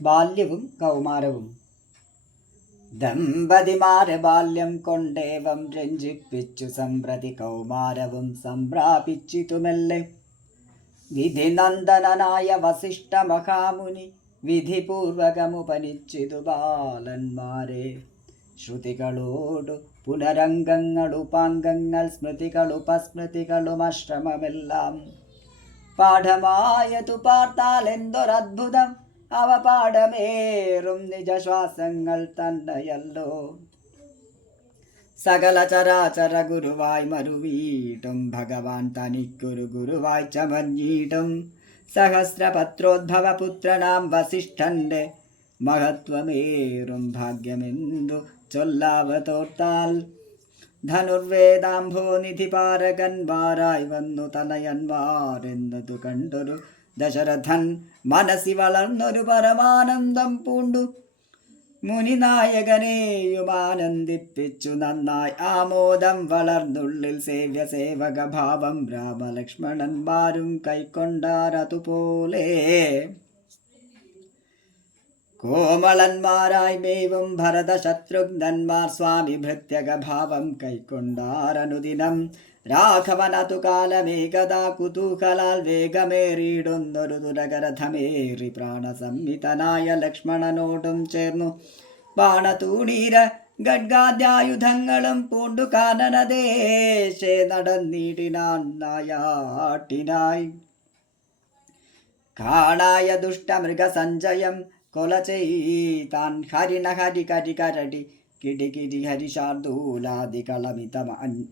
ബാല്യവും കൗമാരവും. ദമ്പതിമാരെ ബാല്യം കൊണ്ടേവം രഞ്ജിപ്പിച്ചു സമ്പ്രതി കൗമാരവും സംപ്രാപിച്ചിതുമെല്ലെ. വിധിനന്ദനായ വസിഷ്ഠ മഹാമുനി വിധിപൂർവകമുപനിച്ചിതു ബാലന്മാരെ. ശ്രുതികളോടു പുനരംഗങ്ങളുപാംഗങ്ങൾ സ്മൃതികളുപസ്മൃതികളുമശ്രമമെല്ലാം പാഠമായതു പാർത്താൽ എന്തൊരദ്ഭുതം. അവ പാഠമേറും നിജശ്വാസങ്ങൾ തന്നെയല്ലോ. സകല ചരാചര ഗുരുവായി മരുവീട്ടും ഭഗവാൻ തനിക്കൊരു ഗുരുവായി ചമഞ്ഞീട്ടും സഹസ്രപത്രോദ്ഭവ പുത്രനാം വസിഷ്ഠന്റെ മഹത്വമേറും ഭാഗ്യമെന്തു ചൊല്ലാവതോർത്താൽ. ധനുർവേദാംഭോനിധി പാരകന്മാരായി വന്നു തനയന്മാരെന്നതു കണ്ടൊരു ദശരഥൻ മനസ്സി വളർന്നൊരു പരമാനന്ദം പൂണ്ടു. മുനിനായകനെയും ആനന്ദിപ്പിച്ചു നന്നായി ആമോദം വളർന്നുള്ളിൽ സേവ്യ സേവക ഭാവം. രാമലക്ഷ്മണന്മാരും കൈക്കൊണ്ടാരതുപോലെ കോമളന്മാരായി മേവും ഭരത ശത്രുഘ്നന്മാർ സ്വാമി ഭൃത്യക ഭാവം കൈക്കൊണ്ടാരനുദിനം. രാഘവനതു കാലമേകഥാ കുതൂഹലാൽ വേഗമേറിയിടുന്നൊരു തുരകരഥമേറി പ്രാണസംഹിതനായ ലക്ഷ്മണനോടും ചേർന്നു ബാണതൂണീര ഖഡ്ഗാദ്യായുധങ്ങളും പൂണ്ടു കാനനദേശേ നടന്നിടിനാൻ നായാട്ടിനായി. കാണായ ദുഷ്ടമൃഗസഞ്ചയം കൊല ചെയ്താൻ ഹരിണ ഹരികരികരടി കിടികിരി ഹരിശാർദൂലാദി കളമിതം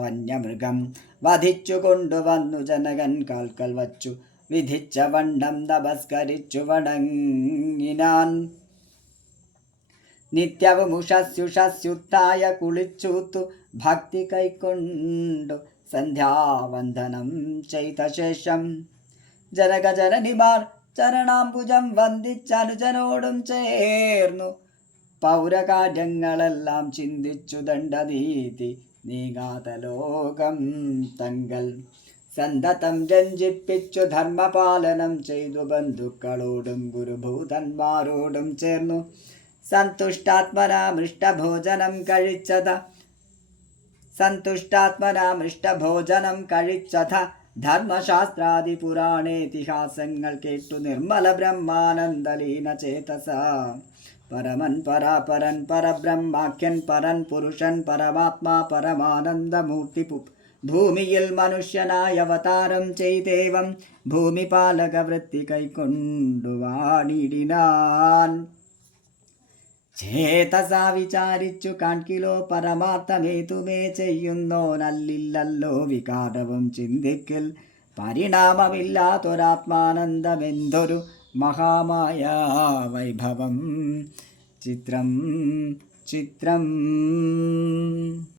വന്യമൃഗം വധിച്ചു കൊണ്ടുവന്നു ജനകൻ കാൽക്കൽ വച്ചു വിധിച്ച വണ്ണം നമസ്കരിച്ചു വണങ്ങിനാൻ. നിത്യവും ഉഷസ്യുഷസ്യുത്തായ കുളിച്ചൂത്തു ഭക്തി കൈക്കൊണ്ടു സന്ധ്യാവന്ദനം ചെയ്ത ശേഷം ജനകജനനിമാർ ചരണാംബുജം വന്ദിച്ചനുജനോടും ചേർന്നു പൗരകാര്യങ്ങളെല്ലാം ചിന്തിച്ചു ദണ്ഡനീതി നീങ്ങാത ലോകം തങ്കൽ സന്തതം രഞ്ജിപ്പിച്ചു ധർമ്മപാലനം ചെയ്തു ബന്ധുക്കളോടും ഗുരുഭൂതന്മാരോടും ചേർന്നു സന്തുഷ്ടാത്മനാമൃഷ്ടഭോജനം കഴിച്ചത ധർമ്മശാസ്ത്രാദി പുരാണേതിഹാസങ്ങൾ കേട്ടു നിർമ്മല ബ്രഹ്മാനന്ദലീന ചേതസ. പരമൻ പരാപരൻ പരബ്രഹ്മാഖ്യൻ പരൻ പുരുഷൻ പരമാത്മാ പരമാനന്ദമൂർത്തി ഭൂമിയിൽ മനുഷ്യനായ അവതാരം ചെയ്തേവം ഭൂമിപാലക വൃത്തി കൈക്കൊണ്ടു വാണിടിനാൻ. ചേതസാ വിചാരിച്ചു കാൺകിലോ പരമാർത്ഥമേതുമേ ചെയ്യുന്നോനല്ലില്ലല്ലോ വികാരവും ചിന്തിക്കൽ. പരിണാമമില്ലാത്തൊരാത്മാനന്ദമെന്തൊരു മഹാമായ വൈഭവം. ചിത്രം ചിത്രം.